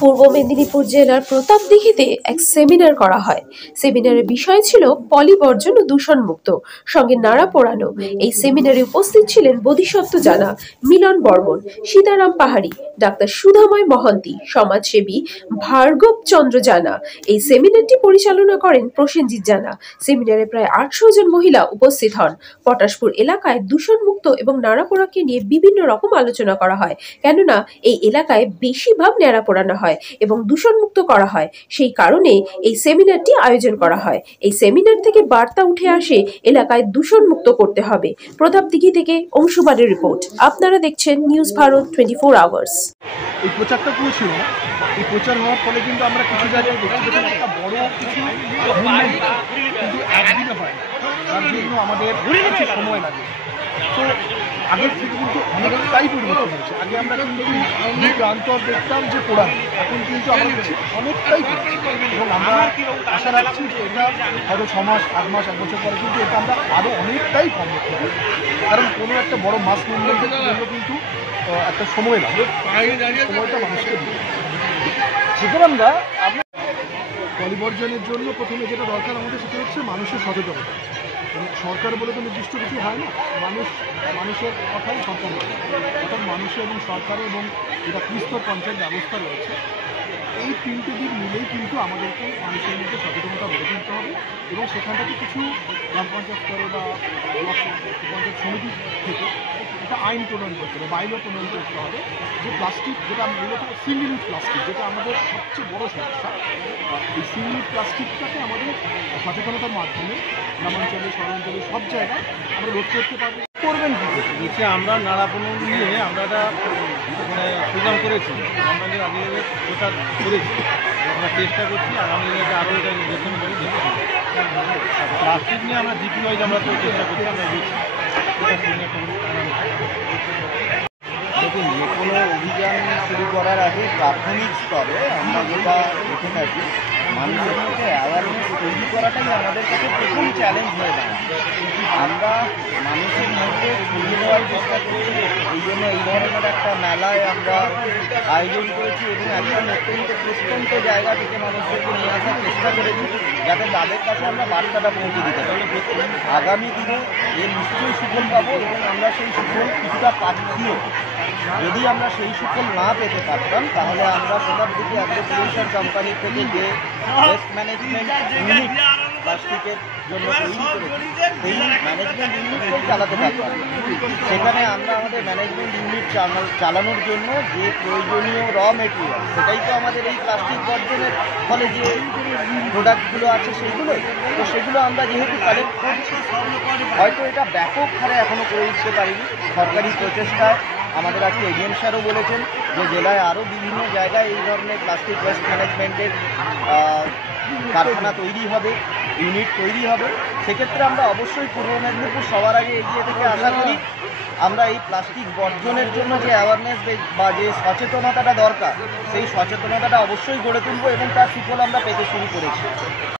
পূর্ব মেদিনীপুর জেলার প্রতাপদিঘিতে এক সেমিনার করা হয়। সেমিনারের বিষয় ছিল পলি বর্জন ও দূষণ মুক্ত, সঙ্গে নাড়া পোড়ানো। এই সেমিনারে উপস্থিত ছিলেন বোধিসত্ত্ব জানা, মিলন বর্মন, সীতারাম পাহাড়ি, ডাক্তার সুধাময় মহান্তি, সমাজসেবী ভার্গব চন্দ্র জানা। এই সেমিনারটি পরিচালনা করেন প্রসেনজিৎ জানা। সেমিনারে প্রায় 800 জন মহিলা উপস্থিত হন। পটাশপুর এলাকায় দূষণ মুক্ত এবং নাড়া পোড়াকে নিয়ে বিভিন্ন রকম আলোচনা করা হয়, কেননা এই এলাকায় বেশিরভাগ ন্যাড়া পোড়ানো হয় এবং দূষণমুক্ত করা হয়। সেই কারণে এই সেমিনারটি আয়োজন করা হয়। এই সেমিনার থেকে বার্তা উঠে আসে এলাকায় দূষণমুক্ত করতে হবে। প্রতাপদিঘি থেকে অংশুমানের রিপোর্ট। আপনারা দেখছেন নিউজ ভারত 24 আওয়ার্স। এই প্রচারটা পুরো ছিল না। এই প্রচার হওয়ার ফলে কিন্তু আমরা কিছু জায়গায় দেখতে পেলাম একটা বড় কিছু মুভমেন্ট কিন্তু একদিনে হয় না, তার জন্য আমাদের কিছু সময় লাগে। তো আগের থেকে কিন্তু অনেকটাই পরিবর্তন হয়েছে। আগে আমরা কিন্তু প্রান্তর দেখতাম যে পোড়ানো, এখন কিন্তু আমরা দেখছি অনেকটাই করছি এবং আমরা আশা রাখছি যে এটা হয়তো 6 মাস 8 মাস 1 বছর পরে কিন্তু এটা আমরা আরও অনেকটাই কম করতে পারি, কারণ কোনো একটা বড় মাস মুভমেন্টের জন্য কিন্তু একটা সময় লাগে, সময়টা মানুষকে দিতে। সুতরাং পরিবর্জনের জন্য প্রথমে যেটা দরকার আমাদের সেটা হচ্ছে মানুষের সচেতনতা। সরকার বলে তো নির্দিষ্ট কিছু হয় না, মানুষের কথাই সরকার, অর্থাৎ মানুষের এবং সরকার এবং যেটা ত্রিস্তর পঞ্চায়েত ব্যবস্থা রয়েছে, এই 3টে দিক মিলেই কিন্তু আমাদেরকে মানুষের মধ্যে সচেতনতা গড়ে তুলতে হবে এবং সেখান থেকে কিছু গ্রাম পঞ্চায়েত স্তরে বা পঞ্চায়েত সমিতি থেকে একটা আইন প্রণয়ন করতে হবে, বাইলও প্রণয়ন করতে হবে যে প্লাস্টিক, যেটা মূলত সিঙ্গেল ইউজ প্লাস্টিক, যেটা আমাদের সবচেয়ে বড় সমস্যা, এই সিঙ্গেল ইউজ প্লাস্টিকটাকে আমাদের সচেতনতার মাধ্যমে গ্রামাঞ্চলে শহরাঞ্চলে সব জায়গায় আমরা রোধ করতে পারবো। করবেন কী বলছি, আমরা নাড়াপোড়া নিয়ে আমরা একটা প্রোগ্রাম করেছি, গভর্নমেন্টের আগে প্রচার করেছি, আমরা চেষ্টা করছি আগামী দিনে আরও এটা নির্দেশন করে দেখছি। প্লাস্টিক নিয়ে আমরা জিপি ওয়াইজ আমরা তো চেষ্টা করছি, আমরা দেখছি দেখুন, যে কোনো অভিযান শুরু করার আগে প্রাথমিক স্তরে আমরা যেটা দেখে থাকি, মানুষের মধ্যে অ্যাওয়ারনেস তৈরি করাটাই আমাদের কাছে প্রথম চ্যালেঞ্জ হয়ে দাঁড়ায়। আমরা মানুষের মধ্যে ছড়িয়ে দেওয়ার চেষ্টা করছি, এই জন্য এই ধরনের একটা মেলায় আমরা আয়োজন করেছি এবং একটা প্রত্যন্ত জায়গা থেকে মানুষদেরকে নিয়ে আসার চেষ্টা করেছি, যাতে তাদের কাছে আমরা বার্তাটা পৌঁছে দিতে পারি। আগামী দিনে এর নিশ্চয়ই সুফল পাবো এবং আমরা সেই সুফল কিছুটা পাচ্ছিও। যদি আমরা সেই সুফল না পেতে পারতাম তাহলে আমরা প্রতাপদিঘি অ্যাগ্রো সলিউশন কোম্পানি থেকে যে ওয়েস্ট ম্যানেজমেন্ট ইউনিট প্লাস্টিকের জন্য তৈরি করেছি, সেই ম্যানেজমেন্ট ইউনিটটাই চালাতে পারতাম। সেখানে আমরা আমাদের ম্যানেজমেন্ট ইউনিট চালানোর জন্য যে প্রয়োজনীয় মেটেরিয়াল, সেটাই তো আমাদের এই প্লাস্টিক বর্জনের ফলে যে প্রোডাক্টগুলো আছে সেইগুলোই তো, সেগুলো আমরা যেহেতু কালেক্ট করছি, হয়তো এটা ব্যাপক হারে এখনও করে উঠতে পারিনি। সরকারি প্রচেষ্টায় আমাদের আজকে এডিএম স্যারও বলেছেন যে জেলায় আরও বিভিন্ন জায়গায় এই ধরনের প্লাস্টিক ওয়েস্ট ম্যানেজমেন্টের কারখানা তৈরি হবে, ইউনিট তৈরি হবে। সেক্ষেত্রে আমরা অবশ্যই পূর্ব মেদিনীপুর সবার আগে এগিয়ে থেকে আশা করি আমরা এই প্লাস্টিক বর্জনের জন্য যে অ্যাওয়ারনেস বা যে সচেতনতাটা দরকার, সেই সচেতনতাটা অবশ্যই গড়ে তুলব এবং তার সুফল আমরা পেতে শুরু করেছি।